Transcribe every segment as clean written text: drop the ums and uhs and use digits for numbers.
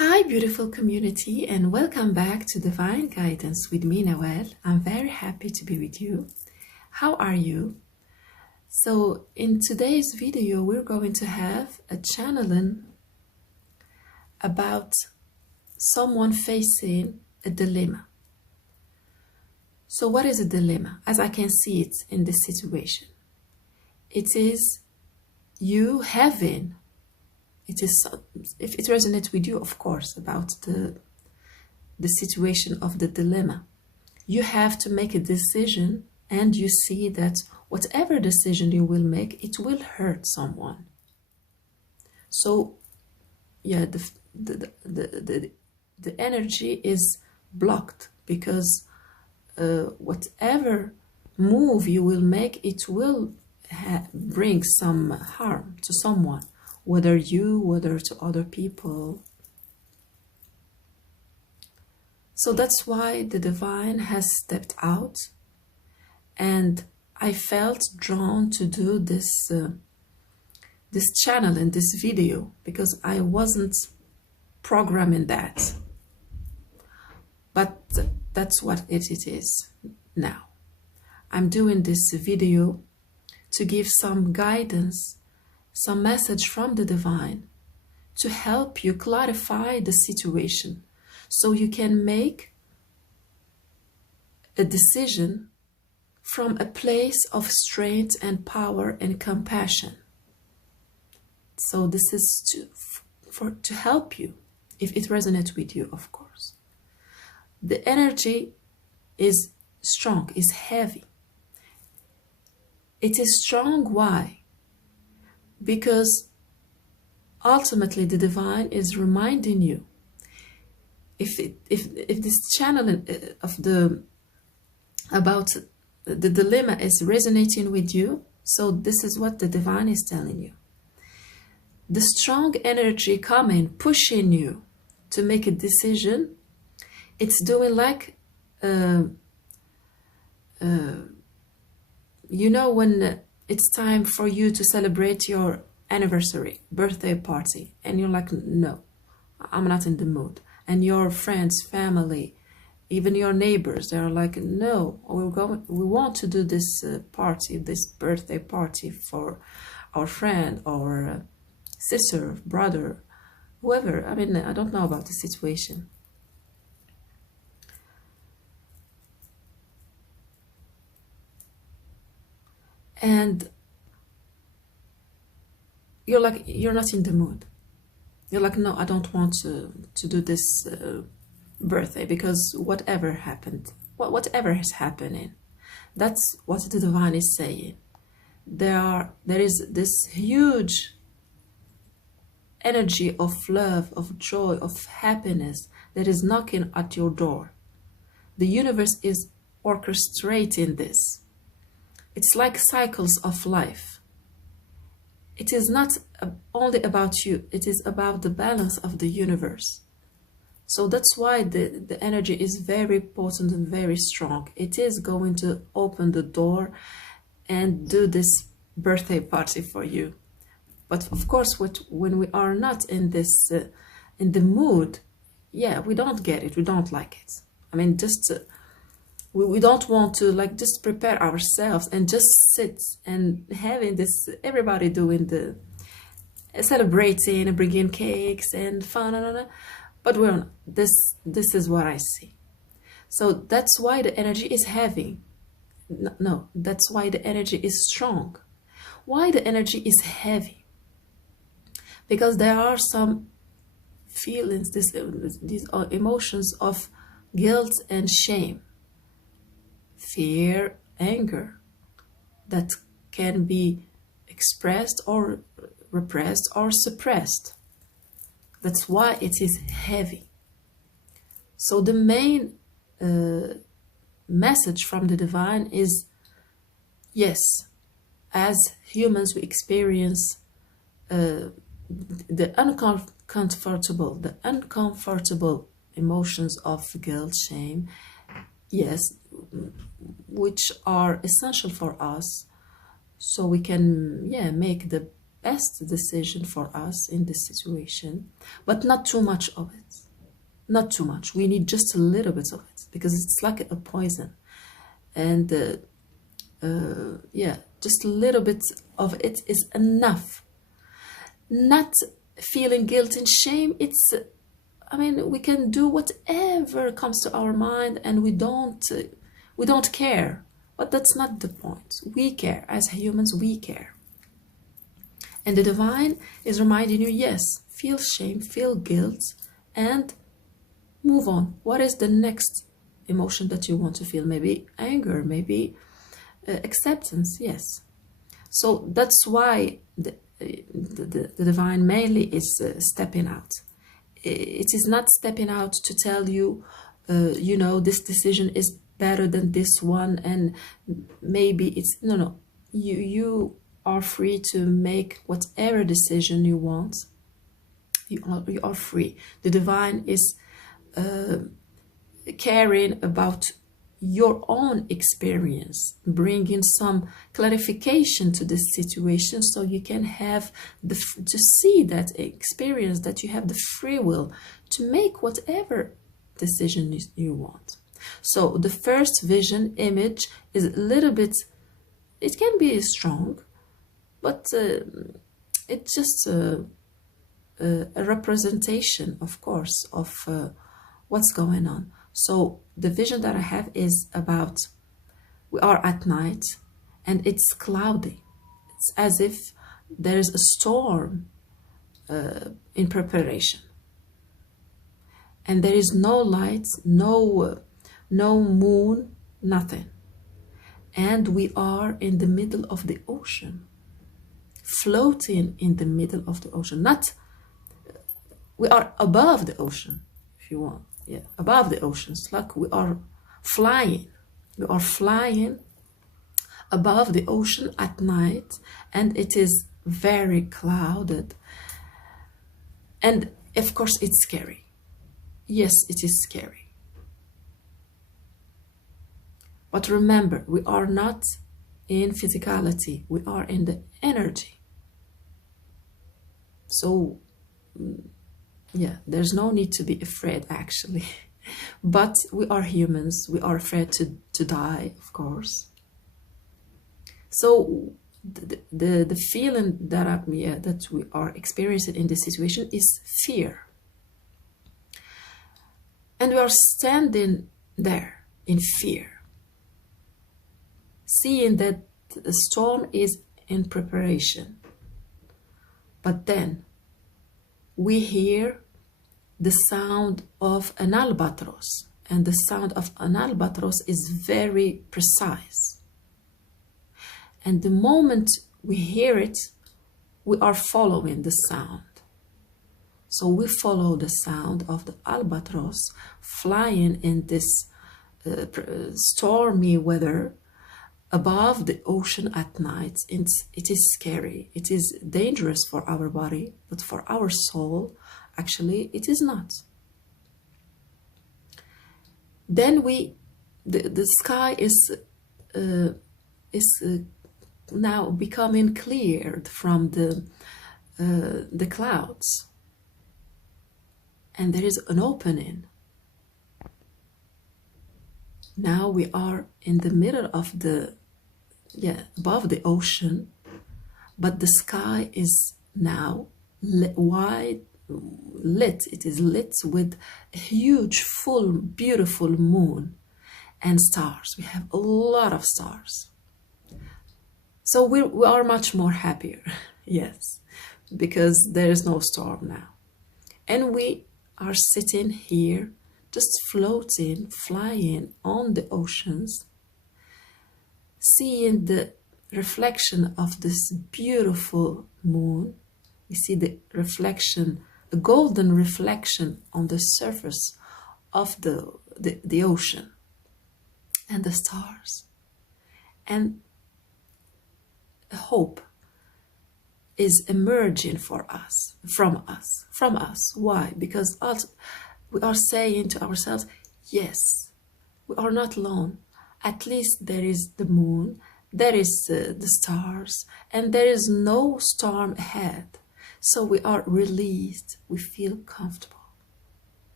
Hi, beautiful community, and welcome back to Divine Guidance with me, Nawal. I'm very happy to be with you. How are you? So, in today's video, we're going to have a channeling about someone facing a dilemma. So, what is a dilemma? As I can see it in this situation, it is you having. It is, if it resonates with you, of course, about the situation of the dilemma. You have to make a decision, and you see that whatever decision you will make, it will hurt someone. So, yeah, the energy is blocked because whatever move you will make, it will bring some harm to someone, whether to other people. So that's why the divine has stepped out, and I felt drawn to do this channel in this video because I wasn't programming that, but that's what it is now. I'm doing this video to give some guidance, some message from the divine to help you clarify the situation so you can make a decision from a place of strength and power and compassion. So this is to help you, if it resonates with you, of course. The energy is strong, is heavy. It is strong, why? Because ultimately the divine is reminding you, if this channel about the dilemma is resonating with you, so this is what the divine is telling you. The strong energy coming, pushing you to make a decision, it's doing like, you know, when it's time for you to celebrate your anniversary, birthday party, and you're like, no, I'm not in the mood. And your friends, family, even your neighbors, they're like, no, we want to do this party, this birthday party for our friend or sister, brother, whoever. I mean, I don't know about the situation. And you're like, you're not in the mood. You're like, no, I don't want to do this birthday because whatever happened, whatever is happening, that's what the divine is saying. There is this huge energy of love, of joy, of happiness that is knocking at your door. The universe is orchestrating this. It's like cycles of life. It is not only about you, it is about the balance of the universe. So that's why the energy is very potent and very strong. It is going to open the door and do this birthday party for you. But of course, when we are not in this, in the mood, yeah, we don't get it, we don't like it. I mean, just we don't want to like just prepare ourselves and just sit and having this, everybody doing the celebrating and bringing cakes and fun, but we're not. This is what I see. So that's why the energy is heavy. No, that's why the energy is strong. Why the energy is heavy? Because there are some feelings, these emotions of guilt and shame, fear, anger, that can be expressed or repressed or suppressed. That's why it is heavy. So the main message from the divine is, yes, as humans we experience the uncomfortable emotions of guilt, shame, yes, which are essential for us, so we can, yeah, make the best decision for us in this situation, but not too much of it. not too much. We need just a little bit of it because it's like a poison. And yeah, just a little bit of it is enough. Not feeling guilt and shame. It's, I mean, we can do whatever comes to our mind, and we don't care. But that's not the point. We care. As humans, we care. And the divine is reminding you, yes, feel shame, feel guilt, and move on. What is the next emotion that you want to feel? Maybe anger, maybe acceptance, yes. So that's why the divine mainly is stepping out. It is not stepping out to tell you, you know, this decision is better than this one, and maybe it's, no. You are free to make whatever decision you want. You are free. The divine is caring about your own experience, bringing some clarification to this situation, so you can have to see that experience, that you have the free will to make whatever decision you want. So the first vision image is a little bit, it can be strong, but it's just a representation, of course, of what's going on. So the vision that I have is about, we are at night and it's cloudy. It's as if there's a storm in preparation. And there is no light, no moon, nothing. And we are in the middle of the ocean, floating in the middle of the ocean. We are above the ocean, if you want. Yeah, above the oceans, like we are flying. We are flying above the ocean at night, and it is very clouded. And of course, it's scary. Yes, it is scary. But remember, we are not in physicality. We are in the energy. So yeah, there's no need to be afraid, actually. But we are humans. We are afraid to die, of course. So the feeling that we are experiencing in this situation is fear. And we are standing there in fear, seeing that the storm is in preparation. But then we hear the sound of an albatross, and the sound of an albatross is very precise. And the moment we hear it, we are following the sound. So we follow the sound of the albatross flying in this stormy weather above the ocean at night. It is scary. It is dangerous for our body, but for our soul, actually, it is not. Then the sky is now becoming cleared from the clouds, and there is an opening. Now we are in the middle of above the ocean, but the sky is now wide lit. It is lit with a huge, full, beautiful moon and stars. We have a lot of stars. So we are much more happier, yes, because there is no storm now. And we are sitting here, just floating, flying on the oceans, seeing the reflection of this beautiful moon. We see the reflection, a golden reflection on the surface of the ocean and the stars. And hope is emerging from us. Why? Because we are saying to ourselves, yes, we are not alone. At least there is the moon, there is the stars, and there is no storm ahead. So we are released, we feel comfortable.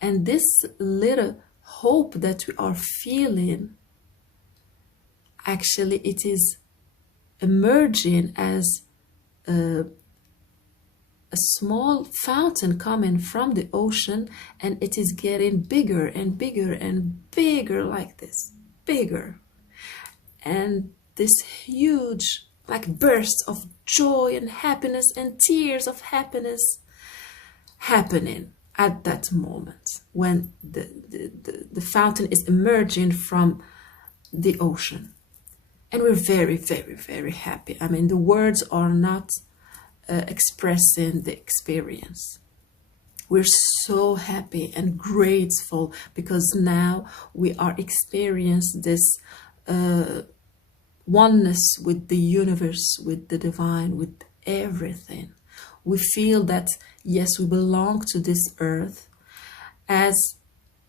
And this little hope that we are feeling, actually, it is emerging as a small fountain coming from the ocean, and it is getting bigger and bigger and bigger, like this, bigger. And this huge, like, burst of joy and happiness and tears of happiness happening at that moment when the fountain is emerging from the ocean. And we're very, very, very happy. I mean, the words are not expressing the experience. We're so happy and grateful because now we are experiencing this oneness with the universe, with the divine, with everything. We feel that, yes, we belong to this earth as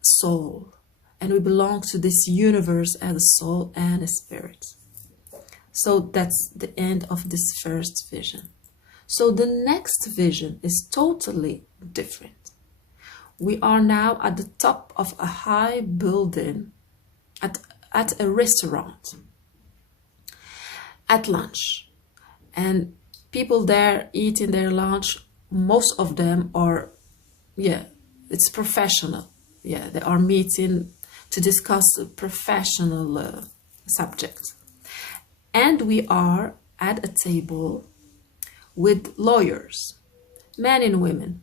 soul, and we belong to this universe as a soul and a spirit. So that's the end of this first vision. So the next vision is totally different. We are now at the top of a high building, at a restaurant, at lunch. And people there eating their lunch, most of them are, it's professional. They are meeting to discuss a professional subject. And we are at a table with lawyers, men and women.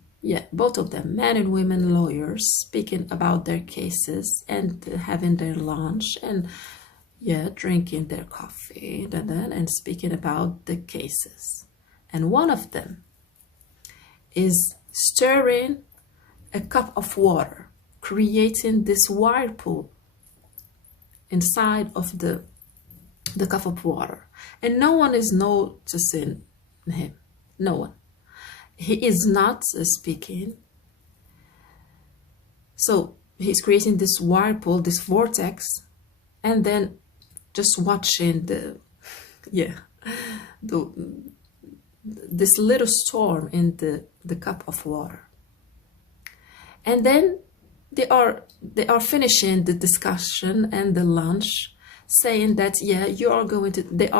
Both of them, men and women lawyers, speaking about their cases and having their lunch and drinking their coffee and speaking about the cases. And one of them is stirring a cup of water, creating this whirlpool inside of the cup of water. And no one is noticing him. No one. He is not speaking. So he's creating this whirlpool, this vortex, and then just watching this little storm in the cup of water. And then they are finishing the discussion and the lunch, saying that you are going to, they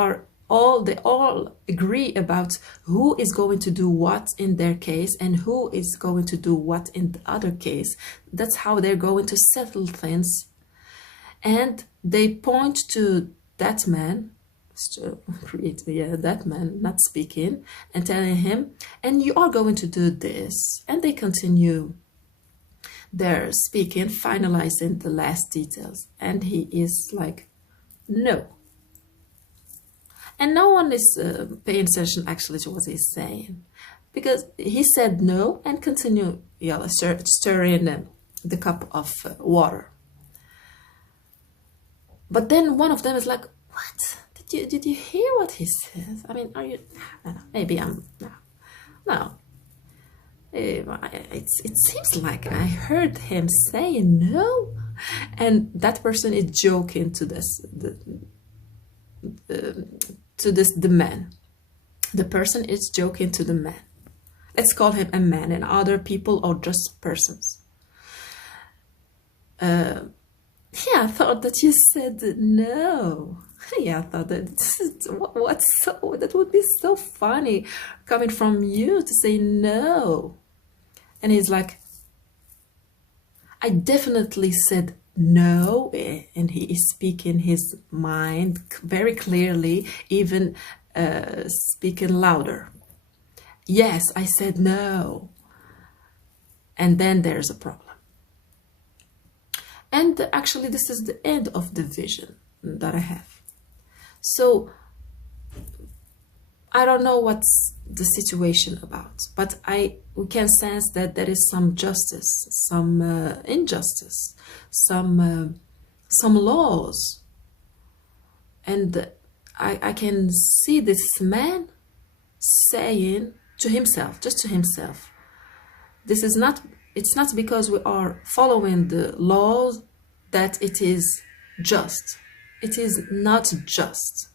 all agree about who is going to do what in their case and who is going to do what in the other case. That's how they're going to settle things. And they point to that man, that man not speaking, and telling him, and you are going to do this. And they continue their speaking, finalizing the last details. And he is like, no. And no one is paying attention actually to what he's saying, because he said no and continue stirring the cup of water. But then one of them is like, what? Did you hear what he says? I mean, are you? Maybe I'm no. It seems like I heard him say no, and that person is joking to this the man. The person is joking to the man. Let's call him a man, and other people are just persons. I thought that you said no. I thought that that would be so funny coming from you to say no. And he's like, I definitely said no, and he is speaking his mind very clearly, even speaking louder. Yes, I said no. And then there's a problem. And actually, this is the end of the vision that I have. So I don't know what's the situation about, but we can sense that there is some justice, some injustice, some laws. And I can see this man saying to himself, just to himself, it's not because we are following the laws that it is just. It is not just.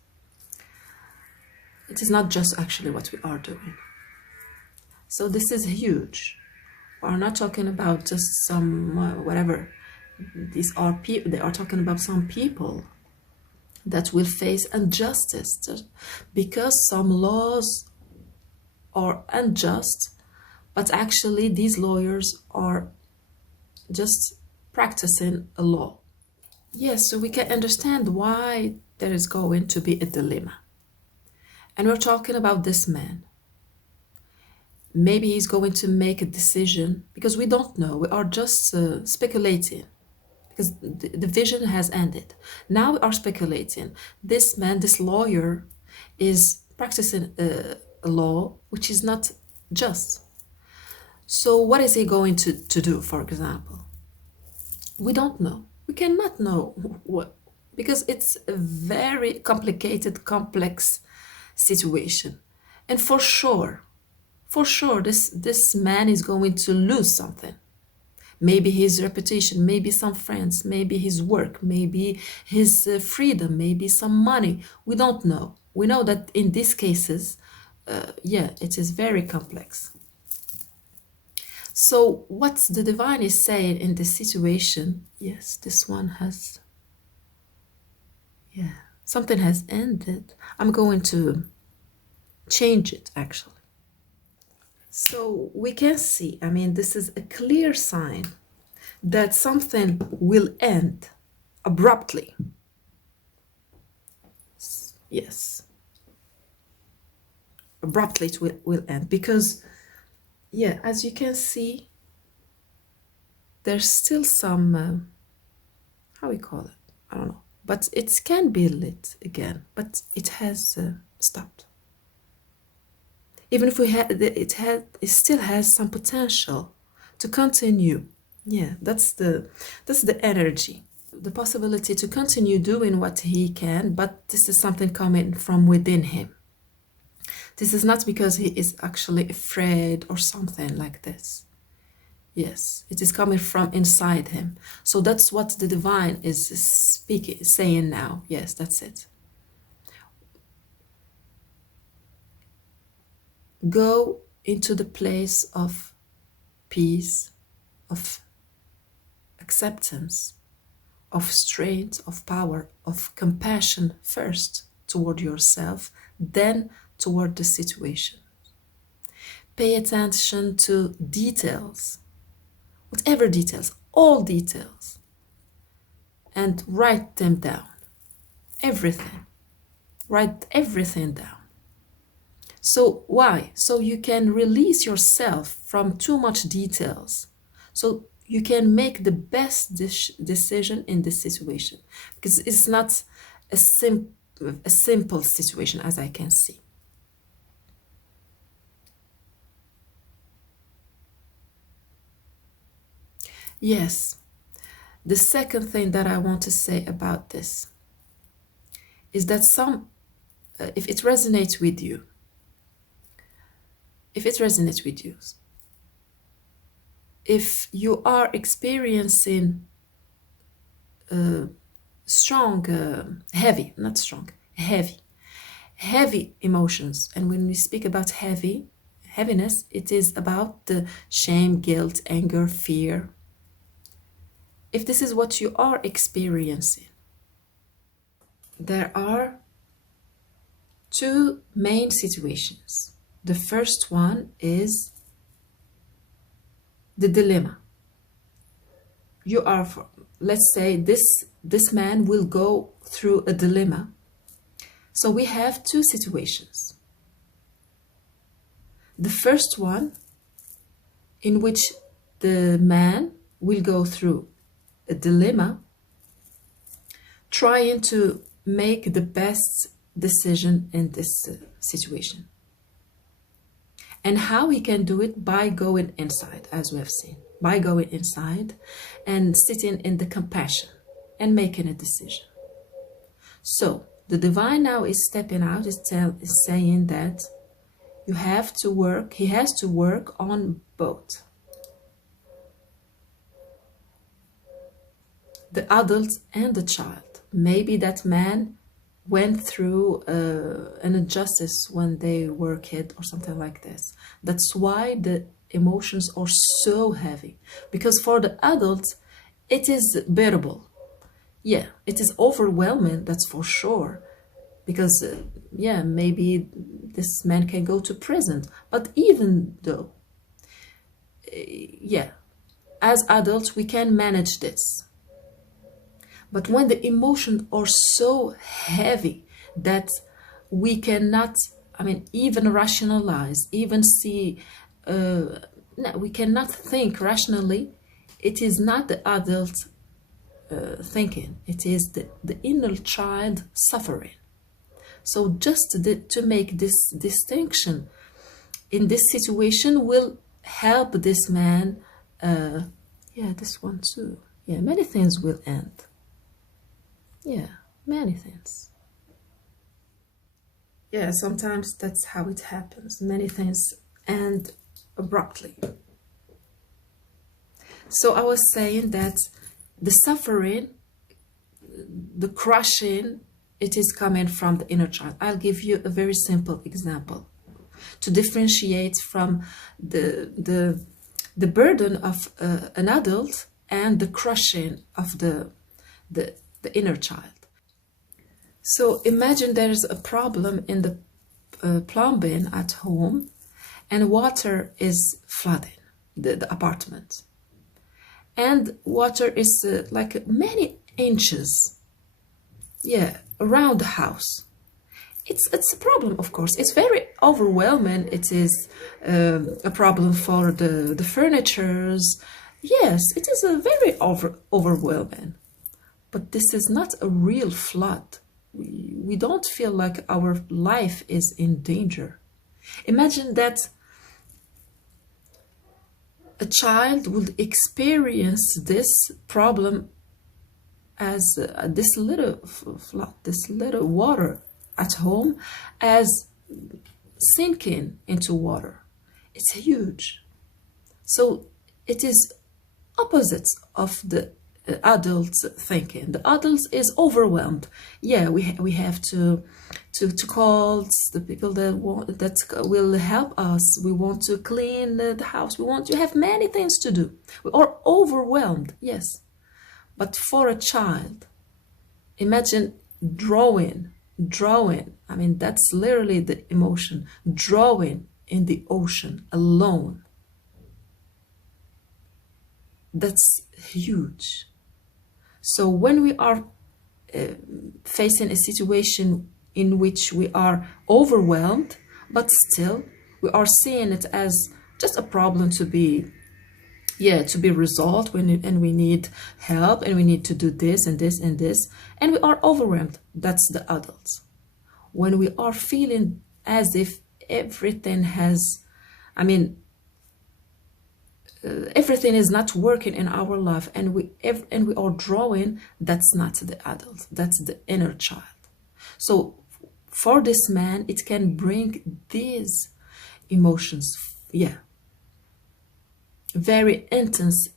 It is not just actually what we are doing. So this is huge. are not talking about just some whatever. These are people. They are talking about some people that will face injustice because some laws are unjust, but actually these lawyers are just practicing a law. Yes, so we can understand why there is going to be a dilemma. And we're talking about this man. Maybe he's going to make a decision because we don't know. We are just speculating because the vision has ended. Now we are speculating. This man, this lawyer, is practicing a law which is not just. So, what is he going to do, for example? We don't know. We cannot know what, because it's a very complicated, complex situation. And for sure, this man is going to lose something. Maybe his reputation, maybe some friends, maybe his work, maybe his freedom, maybe some money. We don't know. We know that in these cases, yeah, it is very complex. So, what the divine is saying in this situation, yes, this one has, yeah, something has ended. I'm going to change it actually. So, we can see, I mean, this is a clear sign that something will end abruptly. Yes, abruptly it will end because, yeah, as you can see, there's still some, how we call it, I don't know, but it can be lit again, but it has stopped. Even if we had, it still has some potential to continue. Yeah, that's the energy, the possibility to continue doing what he can, but this is something coming from within him. This is not because he is actually afraid or something like this. Yes, it is coming from inside him. So that's what the divine is speaking, saying now. Yes, that's it. Go into the place of peace, of acceptance, of strength, of power, of compassion first toward yourself, then toward the situation. Pay attention to details, whatever details, all details, and write them down. Everything. Write everything down. So, why? So you can release yourself from too much details. So you can make the best decision in this situation because it's not a, a simple situation as I can see. Yes, the second thing that I want to say about this is that if it resonates with you, if you are experiencing strong, not strong, heavy emotions, and when we speak about heaviness, it is about the shame, guilt, anger, fear. If this is what you are experiencing, there are two main situations. The first one is the dilemma. You are, let's say, this man will go through a dilemma. So we have two situations. The first one, in which the man will go through a dilemma, trying to make the best decision in this situation. And how he can do it? By going inside, as we have seen, by going inside and sitting in the compassion and making a decision. So the divine now is stepping out, is saying that he has to work on both. The adult and the child. Maybe that man went through an injustice when they were a kid or something like this. That's why the emotions are so heavy, because for the adult, it is bearable. Yeah, it is overwhelming, that's for sure. Because, yeah, maybe this man can go to prison. But even though, yeah, as adults, we can manage this. But when the emotions are so heavy that we cannot, I mean, even rationalize, even see, no, we cannot think rationally, it is not the adult thinking, it is the inner child suffering. So just to make this distinction in this situation will help this man. Yeah, this one too. Yeah, many things will end. Yeah, many things. Yeah, sometimes that's how it happens. Many things end abruptly. So I was saying that the suffering, the crushing, it is coming from the inner child. I'll give you a very simple example to differentiate from the burden of an adult and the crushing of the inner child. So imagine there's a problem in the plumbing at home, and water is flooding the apartment. And water is like many inches, yeah, around the house. It's a problem, of course. It's very overwhelming. It is a problem for the furnitures. Yes, it is a very overwhelming. But this is not a real flood. We don't feel like our life is in danger. Imagine that a child would experience this problem as this little flood, this little water at home, as sinking into water. It's huge. So it is opposites of the adults thinking. The adults is overwhelmed. Yeah, we have to call the people that will help us. We want to clean the house. We want to have many things to do. We are overwhelmed. Yes, but for a child, imagine drawing. I mean, that's literally the emotion. Drawing in the ocean alone. That's huge. So when we are facing a situation in which we are overwhelmed, but still we are seeing it as just a problem to be resolved, and we need help, and we need to do this and this and this, and we are overwhelmed. That's the adults. When we are feeling as if everything has, I mean, everything is not working in our life, and we are drawing, that's not the adult, that's the inner child. So for this man, it can bring these emotions, yeah, very intense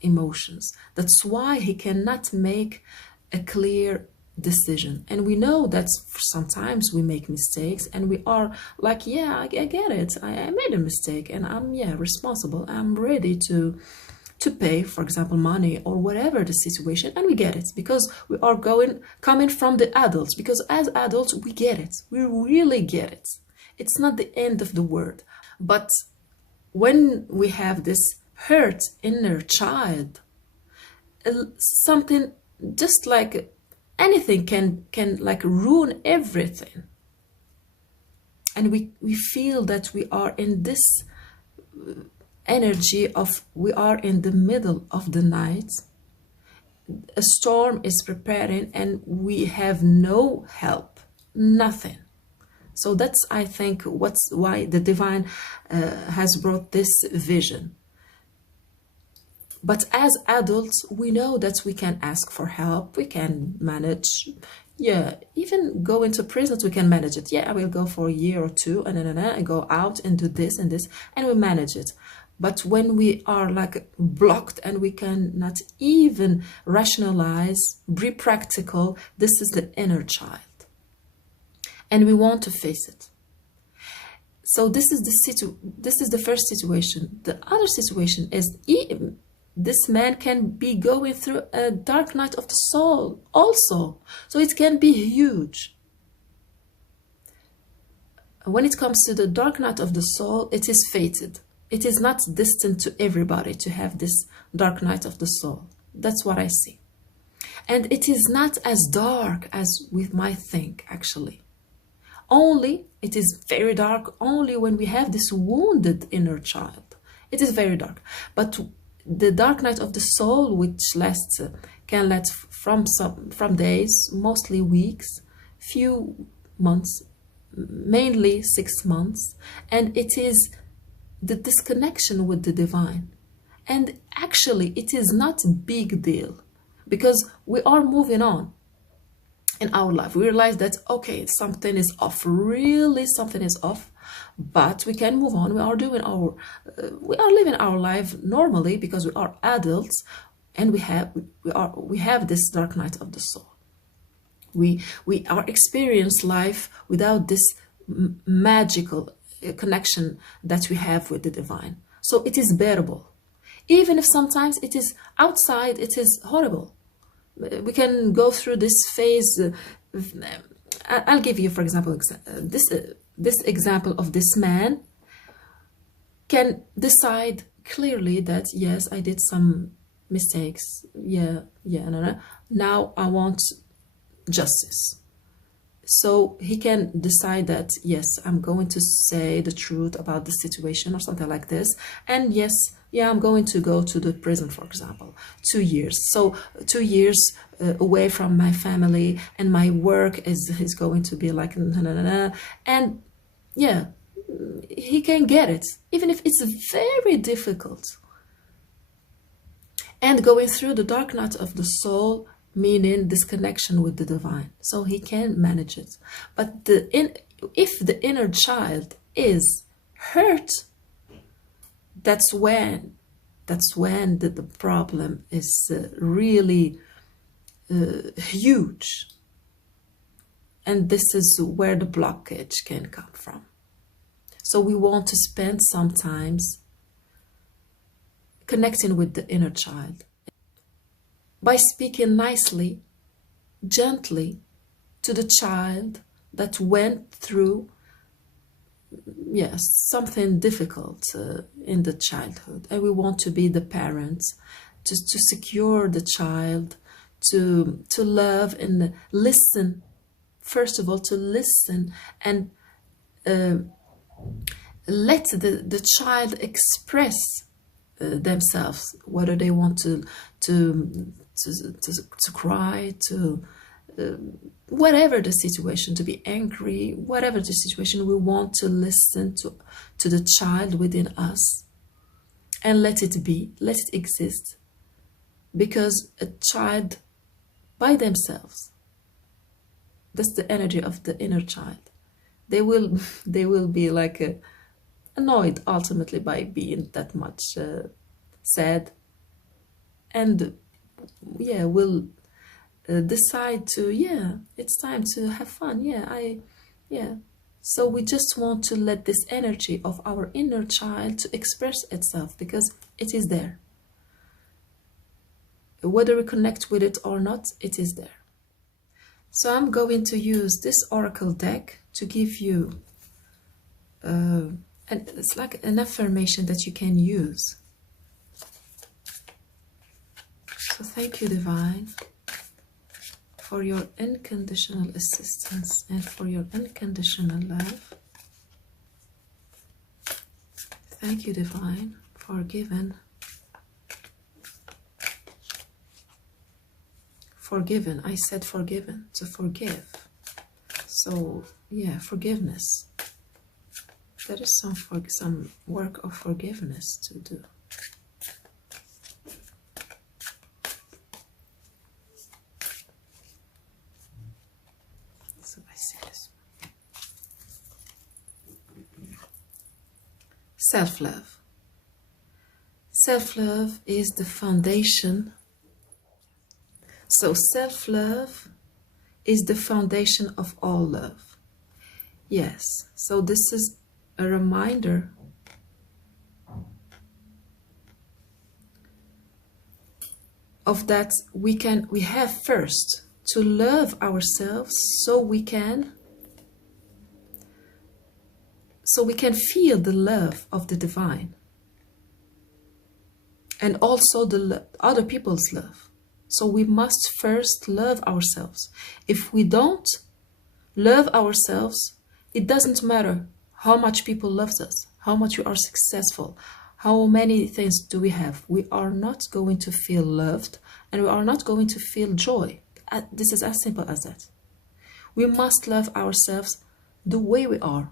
emotions. That's why he cannot make a clear decision. And we know that sometimes we make mistakes, and we are like, yeah, I get it, I made a mistake, and I'm responsible, I'm ready to pay, for example, money or whatever the situation, and we get it because we are coming from the adults, because as adults we get it, we really get it. It's not the end of the world. But when we have this hurt inner child, something just like anything can like ruin everything. And we feel that we are in this energy of, we are in the middle of the night, a storm is preparing, and we have no help, nothing. So that's, I think, why the divine has brought this vision. But as adults, we know that we can ask for help, we can manage. Yeah, even go into prisons, we can manage it. Yeah, I will go for a year or two, and go out and do this and this, and we manage it. But when we are like blocked and we cannot even rationalize, be practical, this is the inner child. And we want to face it. So this is the first situation. The other situation is this man can be going through a dark night of the soul also. So it can be huge. When it comes to the dark night of the soul, it is fated. It is not distant to everybody to have this dark night of the soul. That's what I see. And it is not as dark as we might think, actually. Only, it is very dark only when we have this wounded inner child. It is very dark. But the dark night of the soul, which can last from days, mostly weeks, few months, mainly 6 months, and it is the disconnection with the divine. And actually, it is not a big deal because we are moving on in our life. We realize that, okay, something is off, really something is off, but we can move on. We are doing we are living our life normally because we are adults, and we have this dark night of the soul. We are experience life without this magical connection that we have with the divine. So it is bearable. Even if sometimes it is outside, it is horrible. We can go through this phase. I'll give you, for example, this example of this man can decide clearly that, yes, I did some mistakes. No. Now I want justice. So he can decide that, yes, I'm going to say the truth about the situation or something like this. And yes, I'm going to go to the prison, for example, 2 years. So 2 years away from my family, and my work is going to be like, and yeah, he can get it, even if it's very difficult. And going through the dark night of the soul, meaning disconnection with the divine. So he can manage it. But if the inner child is hurt, that's when the problem is really huge. And this is where the blockage can come from. So we want to spend sometimes connecting with the inner child by speaking nicely, gently to the child that went through, something difficult in the childhood. And we want to be the parents to secure the child, to love and listen. First of all, to listen and let the child express themselves, whether they want to cry, to whatever the situation, to be angry, whatever the situation, we want to listen to the child within us and let it be, let it exist. Because a child by themselves, that's the energy of the inner child. They will be like annoyed ultimately by being that much sad, and will decide to, it's time to have fun. So we just want to let this energy of our inner child to express itself, because it is there. Whether we connect with it or not, it is there. So I'm going to use this oracle deck to give you and it's like an affirmation that you can use. So thank you, Divine, for your unconditional assistance and for your unconditional love. Thank you, Divine, for giving. Forgiven. I said forgiven, to forgive. So forgiveness. There is some work of forgiveness to do. So I see this. Self-love. Self-love is the foundation. So self-love is the foundation of all love. Yes, so this is a reminder of that we have first to love ourselves so we can feel the love of the divine, and also the other people's love. So we must first love ourselves. If we don't love ourselves, it doesn't matter how much people love us, how much we are successful, how many things do we have. We are not going to feel loved, and we are not going to feel joy. This is as simple as that. We must love ourselves the way we are,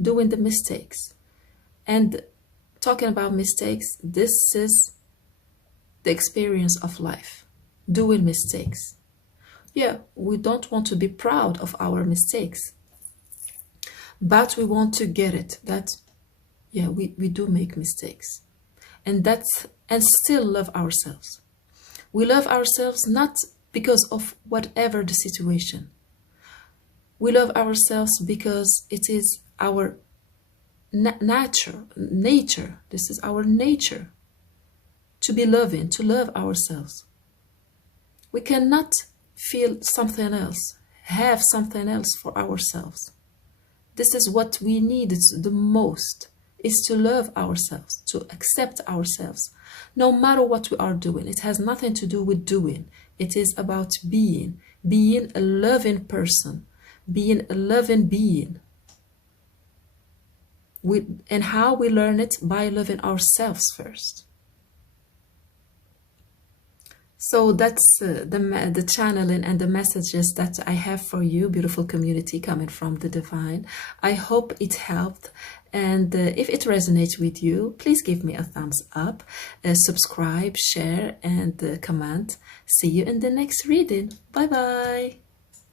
doing the mistakes. And talking about mistakes, this is the experience of life, doing mistakes. Yeah, we don't want to be proud of our mistakes, but we want to get it that, yeah, we do make mistakes. And still love ourselves. We love ourselves not because of whatever the situation. We love ourselves because it is our nature. This is our nature to be loving, to love ourselves. We cannot feel something else, have something else for ourselves. This is what we need the most, is to love ourselves, to accept ourselves, no matter what we are doing. It has nothing to do with doing. It is about being a loving person, being a loving being. And how we learn it? By loving ourselves first. So that's the channeling and the messages that I have for you, beautiful community coming from the divine. I hope it helped. And if it resonates with you, please give me a thumbs up, subscribe, share, and comment. See you in the next reading. Bye-bye.